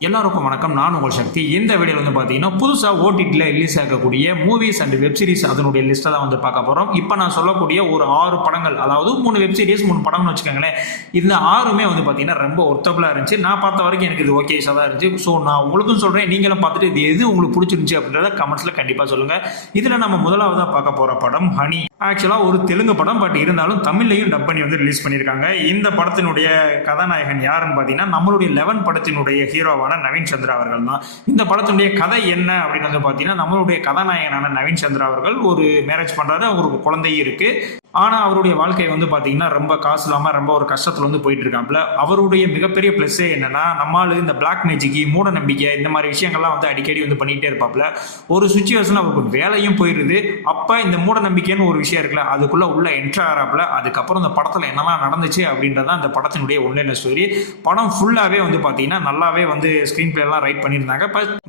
எல்லாருக்கும் வணக்கம். நான் உங்கள் சக்தி. இந்த வீடியோவில் வந்து பார்த்தீங்கன்னா புதுசாக ஓடிடியில் ரிலீஸ் ஆகக்கூடிய மூவிஸ் அண்ட் வெப் சீரிஸ் அதனுடைய லிஸ்ட்டை தான் வந்து பார்க்க போகிறோம். இப்போ நான் சொல்லக்கூடிய ஒரு 6 படங்கள், அதாவது 3 வெப் சீரிஸ் 3 படம்னு வச்சுக்கோங்களேன். இந்த 6மே வந்து பார்த்தீங்கன்னா ரொம்ப ஒர்த்தபுளாக இருந்துச்சு. நான் பார்த்த வரைக்கும் எனக்கு இது ஓகேஸாக தான் இருந்துச்சு. ஸோ நான் உங்களுக்கும் சொல்கிறேன், நீங்களும் பார்த்துட்டு இது எது உங்களுக்கு பிடிச்சிருந்துச்சு அப்படின்றத கமெண்ட்ஸில் கண்டிப்பாக சொல்லுங்கள். இதில் நம்ம முதலாவதாக பார்க்க போகிற படம் ஹனி. ஆக்சுவலாக ஒரு தெலுங்கு படம், பட் இருந்தாலும் தமிழ்லையும் டப் பண்ணி வந்து ரிலீஸ் பண்ணியிருக்காங்க. இந்த படத்தினுடைய கதாநாயகன் யாருன்னு பார்த்தீங்கன்னா நம்மளுடைய 11 படத்தினுடைய ஹீரோவான நவீன் சந்திரா அவர்கள் தான். இந்த படத்தினுடைய கதை என்ன அப்படின்னு வந்து பார்த்தீங்கன்னா, நம்மளுடைய கதாநாயகனான நவீன் சந்திரா அவர்கள் ஒரு மேரேஜ் பண்ணுறாரு, அவருக்கு குழந்தையும் இருக்கு. ஆனால் அவருடைய வாழ்க்கை வந்து பார்த்தீங்கன்னா ரொம்ப காசு இல்லாமல் ரொம்ப ஒரு கஷ்டத்தில் வந்து போயிட்டு இருக்காப்புல. அவருடைய மிகப்பெரிய ப்ளஸ்ஸே என்னன்னா, நம்மளால இந்த பிளாக் மேஜிக்கு, மூட நம்பிக்கை, இந்த மாதிரி விஷயங்கள்லாம் வந்து அடிக்கடி வந்து பண்ணிகிட்டே இருப்பாப்புல. ஒரு சுச்சுவேஷன் அவருக்கு வேலையும் போயிடுது. அப்போ இந்த மூட நம்பிக்கைன்னு ஒரு விஷயம் இருக்குல்ல, அதுக்குள்ளே உள்ள என்ட்ரு ஆகிறாப்புல. அதுக்கப்புறம் இந்த படத்தில் என்னெல்லாம் நடந்துச்சு அப்படின்றதான் இந்த படத்தினுடைய ஒன்லைன் ஸ்டோரி. படம் ஃபுல்லாகவே வந்து பார்த்தீங்கன்னா நல்லாவே வந்து ஸ்க்ரீன் பிளேலாம் ரைட் பண்ணியிருந்தாங்க.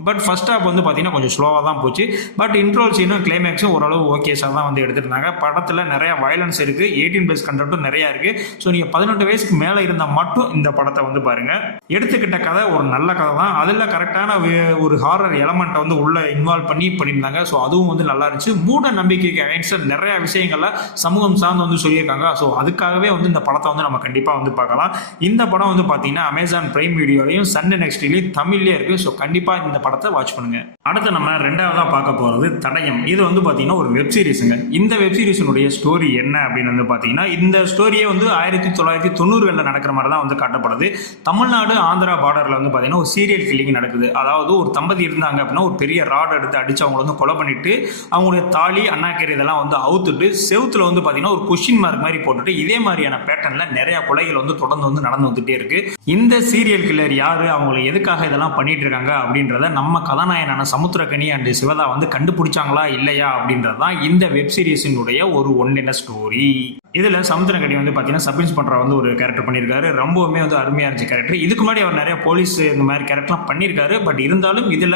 பட் ஃபர்ஸ்ட் ஹாஃப் வந்து பார்த்தீங்கன்னா கொஞ்சம் ஸ்லோவாக தான் போச்சு. பட் இன்ட்ரோல் சீனும் கிளைமேக்ஸும் ஓரளவு ஓகேஸாக தான் வந்து எடுத்திருந்தாங்க. படத்தில் நிறைய வயலன்ஸ் இருக்குது, 18+ கண்டென்ட்டும் நிறையா இருக்குது. ஸோ நீங்கள் 18 வயசுக்கு மேலே இருந்தால் மட்டும் இந்த படத்தை வந்து பாருங்கள். எடுத்துக்கிட்ட கதை ஒரு நல்ல கதை தான். அதில் கரெக்டான ஒரு ஹாரர் எலமெண்ட்டை வந்து உள்ள இன்வால்வ் பண்ணியிருந்தாங்க. ஸோ அதுவும் வந்து நல்லா இருந்துச்சு. மூட நம்பிக்கைக்கு அகைன்ஸ்டாக நிறைய விஷயங்களை சமூகம் சார்ந்து வந்து சொல்லியிருக்காங்க. ஸோ அதுக்காகவே வந்து இந்த படத்தை வந்து நம்ம கண்டிப்பாக வந்து பார்க்கலாம். இந்த படம் வந்து பார்த்தீங்கன்னா அமேசான் பிரைம் வீடியோலையும் சன் நெக்ஸ்ட்லையும் தமிழ்லேயே இருக்குது. ஸோ கண்டிப்பாக இந்த படத்தை வாட்ச் பண்ணுங்க. அடுத்து நம்ம ரெண்டாவதாக பார்க்க போகிறது தடயம். இது வந்து பார்த்தீங்கன்னா ஒரு வெப் சீரிஸுங்க. இந்த வெப் சீரிஸினுடைய ஸ்டோரி என்ன அப்படின்னு வந்து பார்த்தீங்கன்னா, இந்த ஸ்டோரியே வந்து 1990களில் நடக்கிற மாதிரி தான் வந்து காட்டப்படுது. தமிழ்நாடு ஆந்திரா பார்டரில் வந்து பார்த்தீங்கன்னா ஒரு சீரியல் கில்லிங் நடக்குது. அதாவது ஒரு தம்பதி இருந்தாங்க அப்படின்னா ஒரு பெரிய ராட் எடுத்து அடித்து அவங்கள வந்து கொலை பண்ணிட்டு அவங்களுடைய தாலி அண்ணாக்கரை இதெல்லாம் வந்து அவுத்துட்டு செவுத்துல வந்து பார்த்தீங்கன்னா ஒரு கொஸ்டின் மார்க் மாதிரி போட்டுட்டு இதே மாதிரியான பேட்டர்னில் நிறைய கொலைகள் வந்து தொடர்ந்து வந்து நடந்து வந்துட்டே இருக்கு. இந்த சீரியல் கில்லர் யாரு, அவங்களை எதுக்காக இதெல்லாம் பண்ணிட்டு இருக்காங்க அப்படின்றத நம்ம கதாநாயகனான சமுத்திரக்கனி அண்ட் சிவதா வந்து கண்டுபிடிச்சாங்களா இல்லையா அப்படின்றது தான் இந்த வெப் சீரிஸினுடைய ஒரு ஒன்லைனர் ஸ்டோரி. இதில் சமுத்திரக்கனி வந்து பார்த்தீங்கன்னா சப் இன்ஸ்பெக்டர் வந்து ஒரு கேரக்டர் பண்ணியிருக்காரு. ரொம்பவுமே வந்து அருமையாக இருந்துச்சு கேரக்டர். இதுக்கு முன்னாடி அவர் நிறைய போலீஸ் இந்த மாதிரி கேரக்டர்லாம் பண்ணியிருக்காரு. பட் இருந்தாலும் இதில்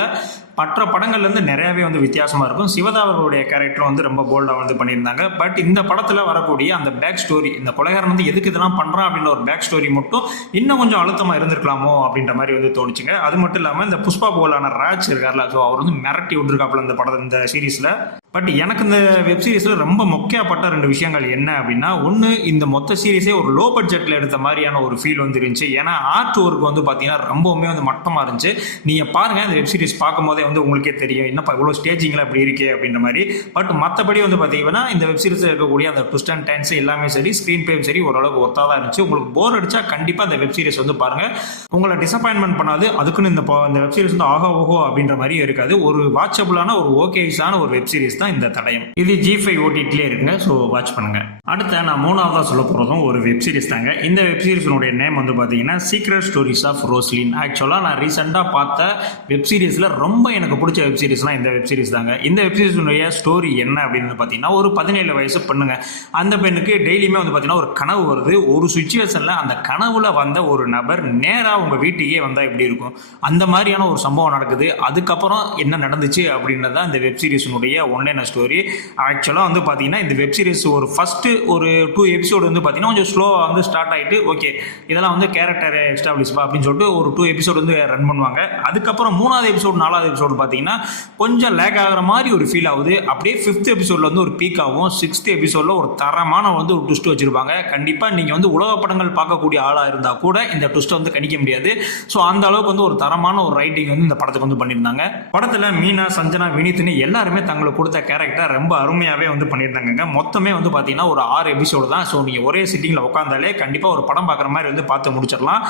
மற்ற படங்கள்லேருந்து நிறையாவே வந்து வித்தியாசமாக இருக்கும். சிவதா அவர்களுடைய கேரக்டர் வந்து ரொம்ப போல்டாக வந்து பண்ணியிருந்தாங்க. பட் இந்த படத்தில் வரக்கூடிய அந்த பேக் ஸ்டோரி, இந்த கொலைகாரன் வந்து எதுக்கு இதெல்லாம் பண்ணுறான் அப்படின்ற ஒரு பேக் ஸ்டோரி மட்டும் இன்னும் கொஞ்சம் அழுத்தமாக இருந்திருக்கலாமோ அப்படின்ற மாதிரி வந்து தோணுச்சுங்க. அது மட்டும் இல்லாமல் இந்த புஷ்பா போலான ராஜ் இருக்கார்ல, ஸோ அவர் வந்து மிரட்டி விட்டுருக்காப்புல இந்த படம் இந்த சீரீஸில். பட் எனக்கு இந்த வெப் சீரிஸில் ரொம்ப முக்கியப்பட்ட 2 விஷயங்கள் என்ன அப்படின்னா, ஒன்று இந்த மொத்த சீரிஸே ஒரு லோ பட்ஜெட்டில் எடுத்த மாதிரியான ஒரு ஃபீல் வந்து இருந்துச்சு. ஏன்னா ஆர்ட் ஒர்க் வந்து பார்த்தீங்கன்னா ரொம்பவுமே வந்து மட்டமாக இருந்துச்சு. நீங்கள் பாருங்கள், இந்த வெப் சீரிஸ் பார்க்கும் போதே வந்து உங்களுக்கே தெரியும் என்னப்பா இவ்வளோ ஸ்டேஜிங்கில் அப்படி இருக்கே அப்படின்ற மாதிரி. பட் மற்றபடி வந்து பார்த்தீங்கன்னா இந்த வெப் சீரிஸில் இருக்கக்கூடிய அந்த ட்விஸ்ட் அண்ட் டர்ன்ஸ் எல்லாமே சரி, ஸ்க்ரீன் பிளேயும் சரி, ஓரளவுக்கு ஒர்த்தாக தான் இருந்துச்சு. உங்களுக்கு போர் அடிச்சா கண்டிப்பாக இந்த வெப் சீரிஸ் வந்து பாருங்கள். உங்களை டிசப்பாயின்மெண்ட் பண்ணாது. அதுக்குன்னு இந்த வெப் சீரிஸ் வந்து ஆகோ ஓஹோ அப்படின்ற மாதிரி இருக்காது. ஒரு வாட்சபிளான ஒரு ஓகேஸான ஒரு வெப் சீரிஸ் தான் இந்த தடயம். இது G5 ஓடிடிலே இருக்குங்க. ஸோ வாட்ச் பண்ணுங்க. அடுத்த நான் 3ஆவதா சொல்ல போகிறதும் ஒரு வெப் சீரிஸ் தாங்க. இந்த வெப் சீரிஸினுடைய நேம் வந்து பார்த்தீங்கன்னா சீக்ரெட் ஸ்டோரிஸ் ஆஃப் ரோஸ்லின். ஆக்சுவலாக நான் ரீசெண்டாக பார்த்த வெப் சீரிஸில் ரொம்ப எனக்கு பிடிச்ச வெப் சீரிஸ்லாம் இந்த வெப் சீரிஸ் தாங்க. இந்த வெப் சீரிஸினுடைய ஸ்டோரி என்ன அப்படின்னு பார்த்தீங்கன்னா, ஒரு 17 வயசு பெண்ணுங்க. அந்த பெண்ணுக்கு டெய்லியுமே வந்து பார்த்தீங்கன்னா ஒரு கனவு வருது. ஒரு சுச்சுவேஷனில் அந்த கனவுல வந்த ஒரு நபர் நேராக உங்கள் வீட்டுக்கே வந்தால் எப்படி இருக்கும், அந்த மாதிரியான ஒரு சம்பவம் நடக்குது. அதுக்கப்புறம் என்ன நடந்துச்சு அப்படின்றத இந்த வெப் சீரிஸினுடைய ஒன்லைனர் ஸ்டோரி. ஆக்சுவலாக வந்து பார்த்தீங்கன்னா இந்த வெப் சீரிஸ் ஒரு ஃபஸ்ட்டு ஒரு 2 எபிசோடு வந்து பார்த்தீங்கன்னா கொஞ்சம் ஸ்லோவாக வந்து ஸ்டார்ட் ஆகிட்டு, ஓகே இதெல்லாம் வந்து கேரக்டர் எஸ்டாப்ளிஷ்பா அப்படின்னு சொல்லிட்டு ஒரு 2 எபிசோடு வந்து ரன் பண்ணுவாங்க. அதுக்கப்புறம் 3வது எபிசோடு 4வது எபிசோடு பார்த்தீங்கன்னா கொஞ்சம் லேக் ஆகிற மாதிரி ஒரு ஃபீல் ஆகுது. அப்படியே 5th எபிசோடில் வந்து ஒரு பீக் ஆகும். 6th எபிசோடில் ஒரு தரமான வந்து ஒரு ட்விஸ்ட் வச்சிருப்பாங்க. கண்டிப்பாக நீங்கள் வந்து உலக படங்கள் பார்க்கக்கூடிய ஆளாக இருந்தால் கூட இந்த ட்விஸ்ட்டை வந்து கணிக்க முடியாது. ஸோ அந்த அளவுக்கு வந்து ஒரு தரமான ஒரு ரைட்டிங் வந்து இந்த படத்துக்கு வந்து பண்ணியிருந்தாங்க. படத்தில் மீனா, சஞ்சனா, வினித்னு எல்லாருமே தங்களுக்கு கொடுத்த கேரக்டர் ரொம்ப அருமையாகவே வந்து பண்ணியிருந்தாங்க. மொத்தமே வந்து பார்த்தீங்கன்னா ஒரு 6 எபிசோடு தான். ஸோ நீங்கள் ஒரே சிட்டிங்கில் உட்காந்தாலே கண்டிப்பாக ஒரு படம் பார்க்குற மாதிரி வந்து பார்த்து முடிச்சிடலாம்.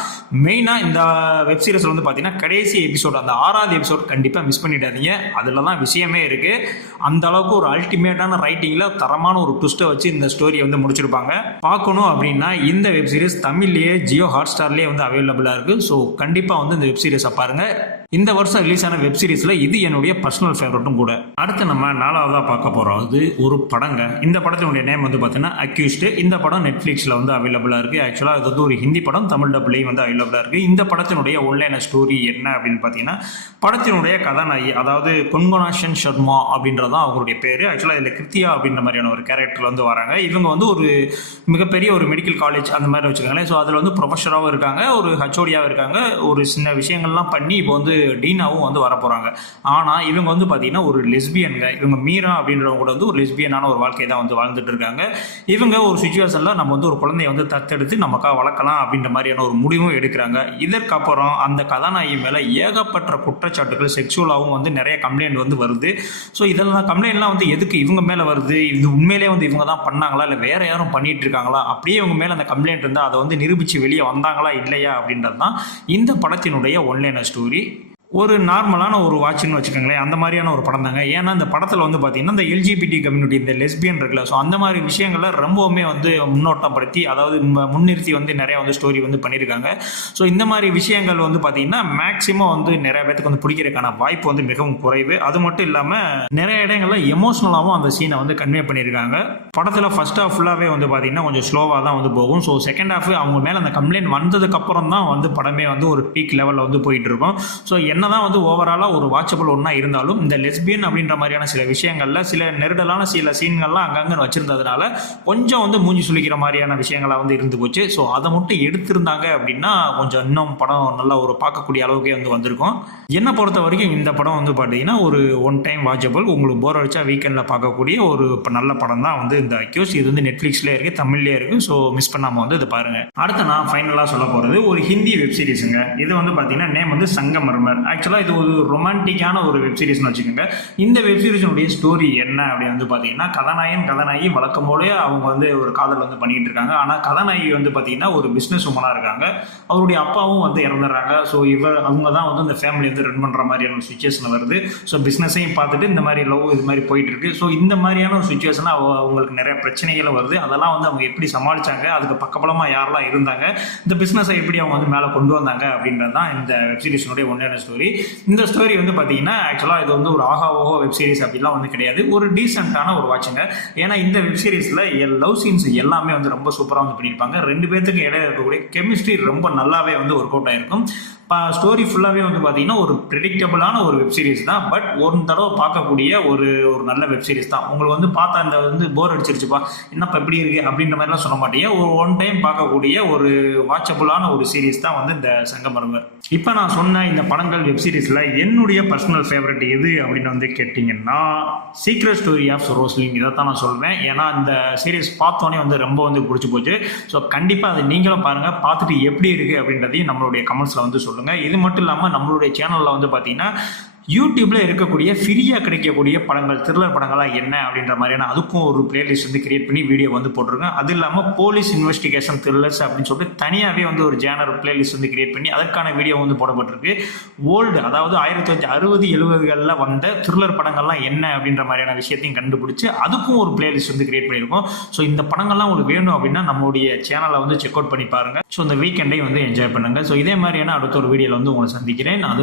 மெயினாக இந்த வெப் சீரிஸில் வந்து பார்த்தீங்கன்னா கடைசி எபிசோடு, அந்த 6வது எபிசோடு கண்டிப்பாக மிஸ் பண்ணிடாதீங்க. அதில் தான் விஷயமே இருக்குது. அந்த அளவுக்கு ஒரு அல்டிமேட்டான ரைட்டிங்கில் தரமான ஒரு ட்விஸ்ட்டை வச்சு இந்த ஸ்டோரியை வந்து முடிச்சிருப்பாங்க. பார்க்கணும் அப்படின்னா இந்த வெப் சீரிஸ் தமிழ்லேயே ஜியோ ஹாட் ஸ்டார்லேயே வந்து அவைலபிளாக இருக்குது. ஸோ கண்டிப்பாக வந்து இந்த வெப் சீரிஸை பாருங்கள். இந்த வருஷம் ரிலீஸ் ஆன வெப் சீரிஸ்ல இது என்னுடைய பர்சனல் ஃபேவரட்டும் கூட. அடுத்து நம்ம 4வதா பார்க்க போறோம். அது ஒரு படங்க. இந்த படத்தினுடைய நேம் வந்து பார்த்தீங்கன்னா அக்யூஸ்டு. இந்த படம் நெட்ஃபிளிக்ஸ்ல வந்து அவைலபிளா இருக்கு. ஆக்சுவலா இது வந்து ஒரு ஹிந்தி படம், தமிழ் டப்லையும் வந்து அவைலபிளா இருக்கு. இந்த படத்தினுடைய ஒன்லைன ஸ்டோரி என்ன அப்படின்னு பார்த்தீங்கன்னா, படத்தினுடைய கதாநாயகி அதாவது குன்குனாஷன் சர்மா அப்படின்றதான் அவங்களுடைய பேரு. ஆக்சுவலா இதில் கிருத்தியா அப்படின்ற மாதிரியான ஒரு கேரக்டர் வந்து வராங்க. இவங்க வந்து ஒரு மிகப்பெரிய ஒரு மெடிக்கல் காலேஜ் அந்த மாதிரி வச்சுக்கோங்களேன். ஸோ அதில் வந்து ப்ரொஃபஸராகவும் இருக்காங்க, ஒரு ஹச்ஓடியாகவும் இருக்காங்க. ஒரு சின்ன விஷயங்கள்லாம் பண்ணி இப்போ வந்து டீனாவும் வந்து வர போகிறாங்க. ஆனால் இவங்க வந்து பார்த்தீங்கன்னா ஒரு லெஸ்பியன்க. இவங்க மீரா அப்படின்றவங்க கூட வந்து ஒரு லெஸ்பியனான ஒரு வாழ்க்கையை தான் வந்து வாழ்ந்துட்டு இருக்காங்க. இவங்க ஒரு சுச்சுவேஷனில் நம்ம வந்து ஒரு குழந்தைய வந்து தத்தெடுத்து நமக்காக வளர்க்கலாம் அப்படின்ற மாதிரியான ஒரு முடிவும் எடுக்கிறாங்க. இதற்கப்புறம் அந்த கதாநாயகி மேலே ஏகப்பட்ட குற்றச்சாட்டுகள், செக்ஷுவலாகவும் வந்து நிறைய கம்ப்ளைண்ட் வந்து வருது. ஸோ இதெல்லாம் கம்ப்ளைண்ட்லாம் வந்து எதுக்கு இவங்க மேலே வருது, இது உண்மையிலே வந்து இவங்க தான் பண்ணாங்களா இல்லை வேற யாரும் பண்ணிட்டு இருக்காங்களா, அப்படியே இவங்க மேலே அந்த கம்ப்ளைண்ட் இருந்தால் அதை வந்து நிரூபித்து வெளியே வந்தாங்களா இல்லையா அப்படின்றது தான் இந்த படத்தினுடைய ஒன்லைனர் ஸ்டோரி. ஒரு நார்மலான ஒரு வாட்ச்னு வச்சுக்கோங்களேன், அந்த மாதிரியான ஒரு படம் தாங்க. ஏன்னா இந்த படத்தில் வந்து பார்த்தீங்கன்னா இந்த எல்ஜிபிடி கம்யூனிட்டி, இந்த லெஸ்பியன் இருக்குல்ல, ஸோ அந்த மாதிரி விஷயங்களை ரொம்பவுமே வந்து முன்னோட்டப்படுத்தி, அதாவது முன்னிறுத்தி வந்து நிறைய வந்து ஸ்டோரி வந்து பண்ணியிருக்காங்க. ஸோ இந்த மாதிரி விஷயங்கள் வந்து பார்த்தீங்கன்னா மேக்ஸிமம் வந்து நிறைய பேருக்கு வந்து பிடிக்கிறதுக்கான வாய்ப்பு வந்து மிகவும் குறைவு. அது மட்டும் இல்லாமல் நிறைய இடங்களில் எமோஷ்னலாகவும் அந்த சீனை வந்து கன்வே பண்ணியிருக்காங்க. படத்தில் ஃபர்ஸ்ட் ஹாஃப் ஃபுல்லாகவே வந்து பார்த்தீங்கன்னா கொஞ்சம் ஸ்லோவாக தான் வந்து போகும். ஸோ செகண்ட் ஹாஃப் அவங்க மேலே அந்த கம்ப்ளைண்ட் வந்ததுக்கப்புறம் தான் வந்து படமே வந்து ஒரு பீக் லெவலில் வந்து போயிட்டு இருக்கும். ஸோ என்னதான் வந்து ஓவராலாக ஒரு வாட்சபிள் ஒன்றா இருந்தாலும் இந்த லெஸ்பியன் அப்படின்ற மாதிரியான சில விஷயங்கள்ல சில நெருடலான சில சீன்கள்லாம் அங்கங்கே வச்சிருந்ததுனால கொஞ்சம் வந்து மூஞ்சி சுளிக்கிற மாதிரியான விஷயங்களாக வந்து இருந்து போச்சு. ஸோ அதை மட்டும் எடுத்திருந்தாங்க அப்படின்னா கொஞ்சம் இன்னும் படம் நல்லா ஒரு பார்க்கக்கூடிய அளவுக்கே வந்து வந்திருக்கும். என்னை பொறுத்த வரைக்கும் இந்த படம் வந்து பார்த்தீங்கன்னா ஒரு ஒன் டைம் வாட்சபிள், உங்களுக்கு போர் அடிச்சா வீக்கெண்டில் பார்க்கக்கூடிய ஒரு நல்ல படம் தான் வந்து இந்த அக்யூஸ். இது வந்து நெட்ஃப்ளிக்ஸ்லேயே இருக்குது, தமிழ்லேயே இருக்குது. ஸோ மிஸ் பண்ணாமல் வந்து இதை பாருங்கள். அடுத்து நான் ஃபைனலாக சொல்ல போகிறது ஒரு ஹிந்தி வெப் சீரிஸுங்க. இது வந்து பார்த்தீங்கன்னா நேம் வந்து சங்கமர்மர். ஆக்சுவலாக இது ஒரு ரொமான்டிக்கான ஒரு வெப் சீரிஸ்னு வச்சுக்கோங்க. இந்த வெப் சீரிஸினுடைய ஸ்டோரி என்ன அப்படின்னு வந்து பார்த்தீங்கன்னா, கதாநாயகி வழக்கம் போல அவங்க வந்து ஒரு காதல் வந்து பண்ணிட்டு இருக்காங்க. ஆனால் கதாநாயகி வந்து பார்த்தீங்கன்னா ஒரு பிஸ்னஸ் உமனாக இருக்காங்க. அவருடைய அப்பாவும் வந்து இறந்துடுறாங்க. ஸோ அவங்க தான் வந்து அந்த ஃபேமிலி வந்து ரன் பண்ணுற மாதிரியான ஒரு சுச்சுவேஷன் வருது. ஸோ பிஸ்னஸையும் பார்த்துட்டு இந்த மாதிரி லவ் இது மாதிரி போயிட்டு இருக்கு. ஸோ இந்த மாதிரியான ஒரு சுச்சுவேஷன் அவங்களுக்கு நிறைய பிரச்சனைகள் வருது. அதெல்லாம் வந்து அவங்க எப்படி சமாளிச்சாங்க, அதுக்கு பக்கபலமாக யாரெல்லாம் இருந்தாங்க, இந்த பிஸ்னஸை எப்படி அவங்க வந்து மேலே கொண்டு வந்தாங்க அப்படின்றது தான் இந்த வெப் சீரிஸினுடைய ஒன்றான ஸ்டோரி. இந்த ஸ்டோரி வந்து பார்த்தீங்கன்னா ஆக்சுவலாக இது வந்து ஒரு ஆகாவோ வெப் சீரிஸ் அப்படிலாம் வந்து கிடையாது. ஒரு டீசென்ட்டான ஒரு வாட்சுங்க. ஏன்னா இந்த வெப் சீரிஸில் லவ் சீன்ஸ் எல்லாமே வந்து ரொம்ப சூப்பராக வந்து பண்ணியிருப்பாங்க. ரெண்டு பேர்த்துக்கு இடையில இருக்கக்கூடிய கெமிஸ்ட்ரி ரொம்ப நல்லாவே வந்து ஒர்க் அவுட் ஆயிருக்கும். ஸ்டோரி ஃபுல்லாகவே வந்து பார்த்தீங்கன்னா ஒரு ப்ரெடிக்டபிளான ஒரு வெப் சீரிஸ் தான். பட் ஒரு தடவை பார்க்கக்கூடிய ஒரு நல்ல வெப் சீரிஸ் தான். உங்களுக்கு வந்து பார்த்தா அந்த வந்து போர் அடிச்சிருச்சுப்பா என்னப்பா எப்படி இருக்கு அப்படின்ற மாதிரிலாம் சொல்ல மாட்டீங்க. ஒரு ஒன் டைம் பார்க்கக்கூடிய ஒரு வாட்சபுளான ஒரு சீரிஸ் தான் வந்து இந்த சங்கமர்மர். இப்போ நான் சொன்ன இந்த படங்கள் வெப் சீரிஸில் என்னுடைய பர்சனல் ஃபேவரட் எது அப்படின்னு வந்து கேட்டிங்கன்னா சீக்ரெட் ஸ்டோரி ஆஃப் ரோஸ்லின், இதை தான் நான் சொல்வேன். ஏன்னா இந்த சீரிஸ் பார்த்தோன்னே வந்து ரொம்ப வந்து பிடிச்சி போச்சு. ஸோ கண்டிப்பாக அதை நீங்களும் பாருங்கள், பார்த்துட்டு எப்படி இருக்குது அப்படின்றதையும் நம்மளுடைய கமெண்ட்ஸில் வந்து சொல்லுங்கள். இது மட்டும் இல்லாமல் நம்மளுடைய சேனலில் வந்து பார்த்தீங்கன்னா யூடியூப்ல இருக்கக்கூடிய ஃப்ரீயாக கிடைக்கக்கூடிய படங்கள், த்ரில்லர் படங்கள்லாம் என்ன அப்படின்ற மாதிரியான அதுக்கும் ஒரு பிளேலிஸ்ட் வந்து கிரியேட் பண்ணி வீடியோ வந்து போட்டிருக்கேன். அது இல்லாமல் போலீஸ் இன்வெஸ்டிகேஷன் த்ரில்லர்ஸ் அப்படின்னு சொல்லிட்டு தனியாகவே வந்து ஒரு ஜேனர் பிளேலிஸ்ட் வந்து கிரியேட் பண்ணி அதற்கான வீடியோ வந்து போடப்பட்டிருக்கு. ஓல்டு, அதாவது 1960-70களில் வந்த த்ரில்லர் படங்கள்லாம் என்ன அப்படின்ற மாதிரியான விஷயத்தையும் கண்டுபிடிச்சு அதுக்கும் ஒரு பிளேலிஸ்ட் வந்து கிரியேட் பண்ணியிருக்கோம். ஸோ இந்த படங்கள்லாம் உங்களுக்கு வேணும் அப்படின்னா நம்மளுடைய சேனலை வந்து செக் அவுட் பண்ணி பாருங்கள். ஸோ இந்த வீக்கெண்டையும் வந்து என்ஜாய் பண்ணுங்கள். ஸோ இதே மாதிரியான அடுத்த ஒரு வீடியோவில் வந்து உங்களை சந்திக்கிறேன். அது